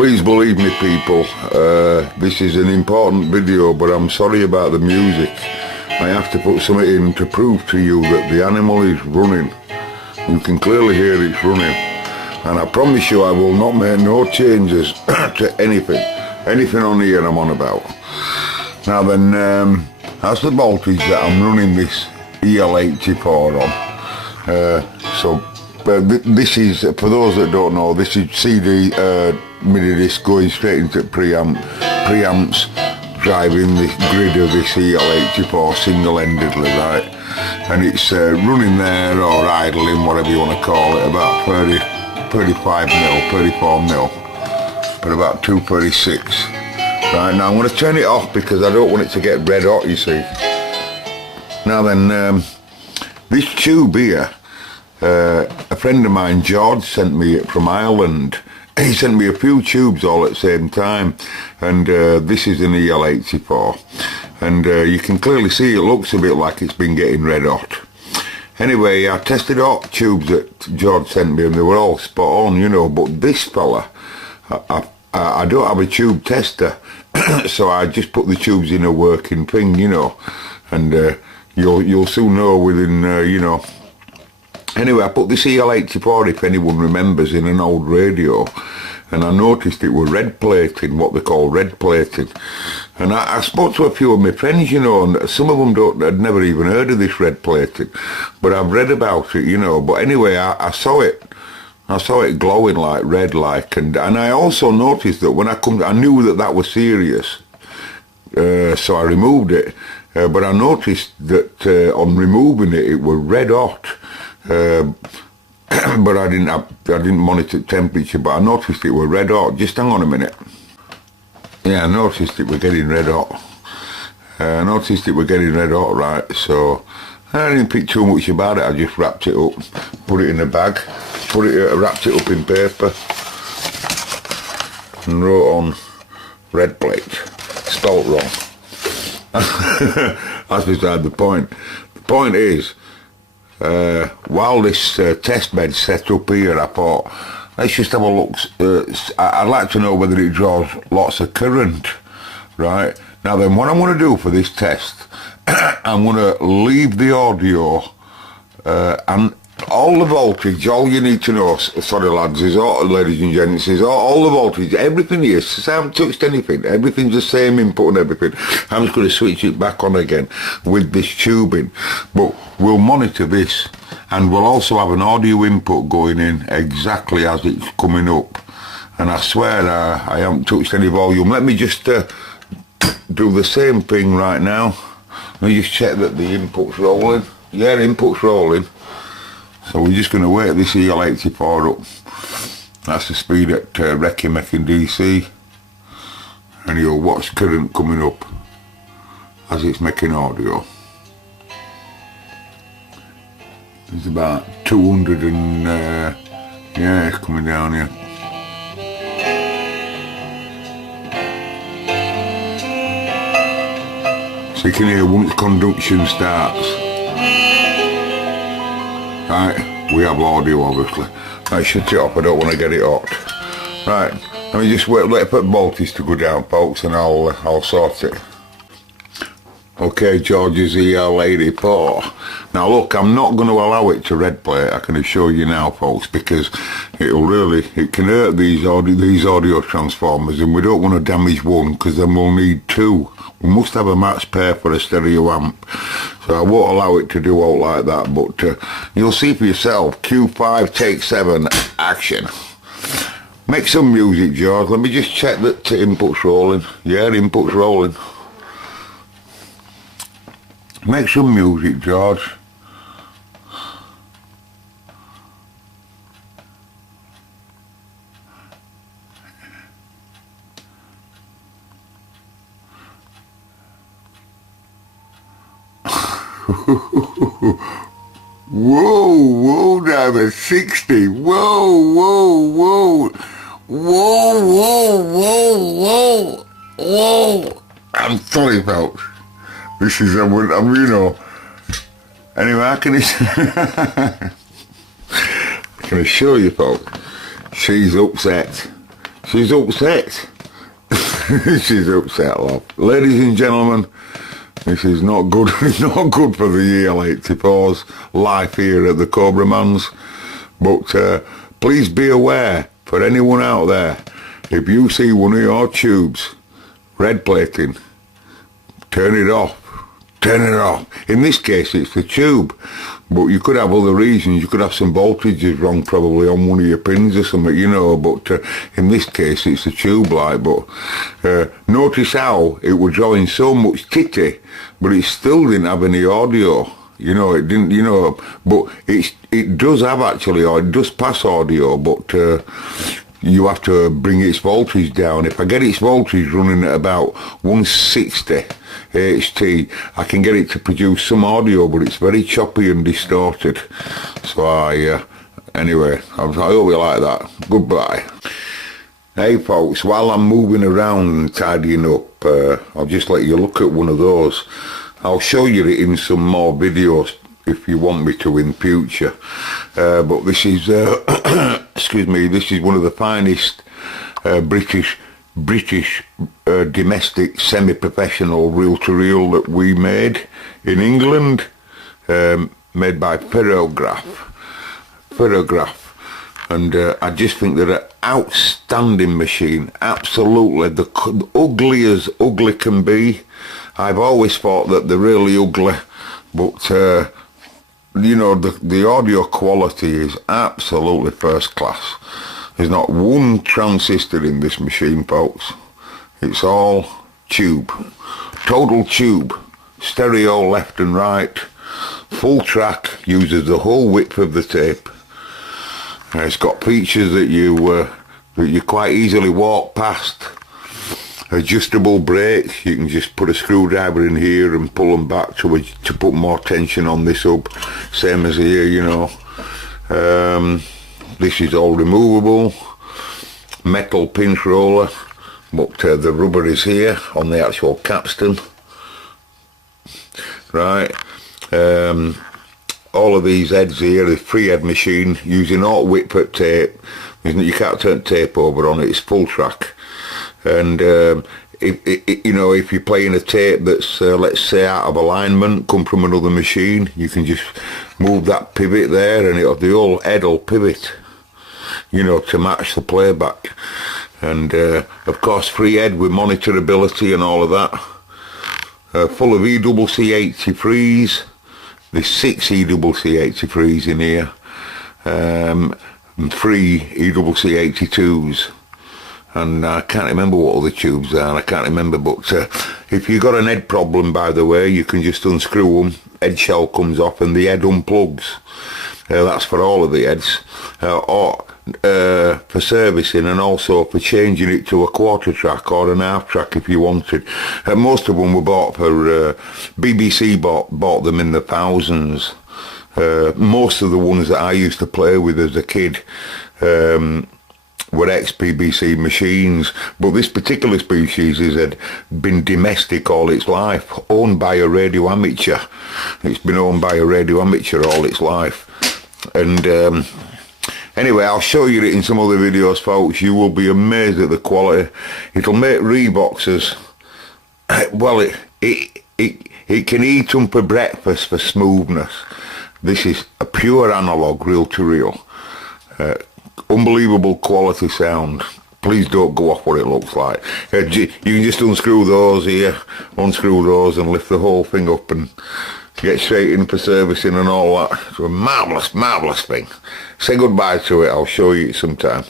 Please believe me, people, this is an important video, but I'm sorry about the music. I have to put something in to prove to you that the animal is running. You can clearly hear it's running. And I promise you I will not make no changes to anything on here I'm on about. Now then, that's the voltage that I'm running this EL84 on. This is, for those that don't know, this is CD mini disc going straight into preamps, driving the grid of this EL84 single-endedly, right? And it's running there, or idling, whatever you want to call it, about 34 mil, but about 236. Right, now I'm going to turn it off because I don't want it to get red hot, you see. Now then, this tube here, a friend of mine, George, sent me it from Ireland. He sent me a few tubes all at the same time, and this is an EL84, and you can clearly see it looks a bit like it's been getting red hot. Anyway, I tested all the tubes that George sent me and they were all spot on, you know, but this fella, I don't have a tube tester, so I just put the tubes in a working thing, you know, and you'll soon know within, you know. Anyway, I put this EL84, if anyone remembers, in an old radio, and I noticed it was red plating, what they call red plating. And I spoke to a few of my friends, you know, and some of them had never even heard of this red plating, but I've read about it, you know. But anyway, I saw it glowing like red, like, and I also noticed that when I knew that was serious, so I removed it. But I noticed that on removing it, it was red hot. But I didn't monitor temperature, but I noticed it was red hot. Just hang on a minute. Yeah, I noticed it was getting red hot. Right, so I didn't think too much about it. I just wrapped it up, put it in a bag, wrapped it up in paper, and wrote on red plate, spelt wrong. That's beside the point. The point is, while this test bed's set up here, I thought, let's just have a look. I'd like to know whether it draws lots of current, right? Now then, what I'm going to do for this test, I'm going to leave the audio and all the voltage. All you need to know, sorry lads, is all, ladies and gents, is all the voltage, everything here. So I haven't touched anything. Everything's the same input and everything. I'm just going to switch it back on again with this tubing. But we'll monitor this, and we'll also have an audio input going in exactly as it's coming up. And I swear I haven't touched any volume. Let me just do the same thing right now. Let me just check that the input's rolling. Yeah, the input's rolling. So we're just going to wait this EL84 up. That's the speed at Recce making DC. And you'll watch current coming up as it's making audio. It's about 200 and, yeah, it's coming down here. So you can hear once conduction starts. Right, we have audio obviously. I shut it off, I don't want to get it hot. Right, let me just wait for the voltage to go down, folks, and I'll sort it. Okay, George's EL84. Now look, I'm not going to allow it to red plate, I can assure you now, folks, because it can hurt these audio transformers, and we don't want to damage one, because then we'll need two. We must have a match pair for a stereo amp, so I won't allow it to do all like that, but you'll see for yourself. Q5, take 7, action. Make some music, George. Let me just check that input's rolling. Yeah, input's rolling. Make some music, George. Whoa, down to 60. Whoa. I'm sorry, folks. This is, you know. Anyway, I can assure you, folks, she's upset. She's upset. She's upset, love. Ladies and gentlemen, this is not good. It's not good for the EL84's life here at the Cobraman's. But please be aware, for anyone out there, if you see one of your tubes red plating, turn it off. Turn it off. In this case, it's the tube, but you could have other reasons. You could have some voltages wrong, probably on one of your pins or something, you know. But in this case, it's the tube light. But notice how it was drawing so much titty, but it still didn't have any audio. You know, it didn't. You know, but it does have actually, or it does pass audio, but you have to bring its voltage down. If I get its voltage running at about 160 HT, I can get it to produce some audio, but it's very choppy and distorted. So anyway, I hope you like that. Goodbye. Hey folks, while I'm moving around and tidying up, I'll just let you look at one of those. I'll show you it in some more videos if you want me to in future. But this is, excuse me, this is one of the finest British domestic semi-professional reel-to-reel that we made in England, made by Ferrograph, and I just think they're an outstanding machine. Absolutely, the ugly as ugly can be. I've always thought that they're really ugly, but you know, the audio quality is absolutely first class. There's not one transistor in this machine, folks. It's all tube. Total tube. Stereo left and right. Full track. Uses the whole width of the tape. It's got features that you quite easily walk past. Adjustable brakes. You can just put a screwdriver in here and pull them back to put more tension on this hub. Same as here, you know. This is all removable, metal pinch roller, but the rubber is here on the actual capstan. Right, all of these heads here, the free head machine, using all Whitford tape. You can't turn tape over on it, it's full track. And you know, if you're playing a tape that's let's say out of alignment, come from another machine, you can just move that pivot there and the whole head will pivot, you know, to match the playback. And of course free head with monitorability and all of that. Full of ECC83s. There's 6 ECC83s in here. And 3 ECC82s. And I can't remember what other tubes are, I can't remember, but if you've got an head problem, by the way, you can just unscrew them, head shell comes off and the head unplugs. That's for all of the heads, or for servicing, and also for changing it to a quarter track or an half track if you wanted. Most of them were bought for, BBC bought them in the thousands. Most of the ones that I used to play with as a kid were ex-BBC machines, but this particular species had been domestic all its life, owned by a radio amateur. It's been owned by a radio amateur all its life. And anyway, I'll show you it in some other videos, folks. You will be amazed at the quality. It'll make Reeboxers, well, it can eat them for breakfast for smoothness. This is a pure analog reel-to-reel. Unbelievable quality sound. Please don't go off what it looks like. You can just unscrew those here, unscrew those and lift the whole thing up and get straight in for servicing and all that. It's a marvellous, marvellous thing. Say goodbye to it, I'll show you it sometime.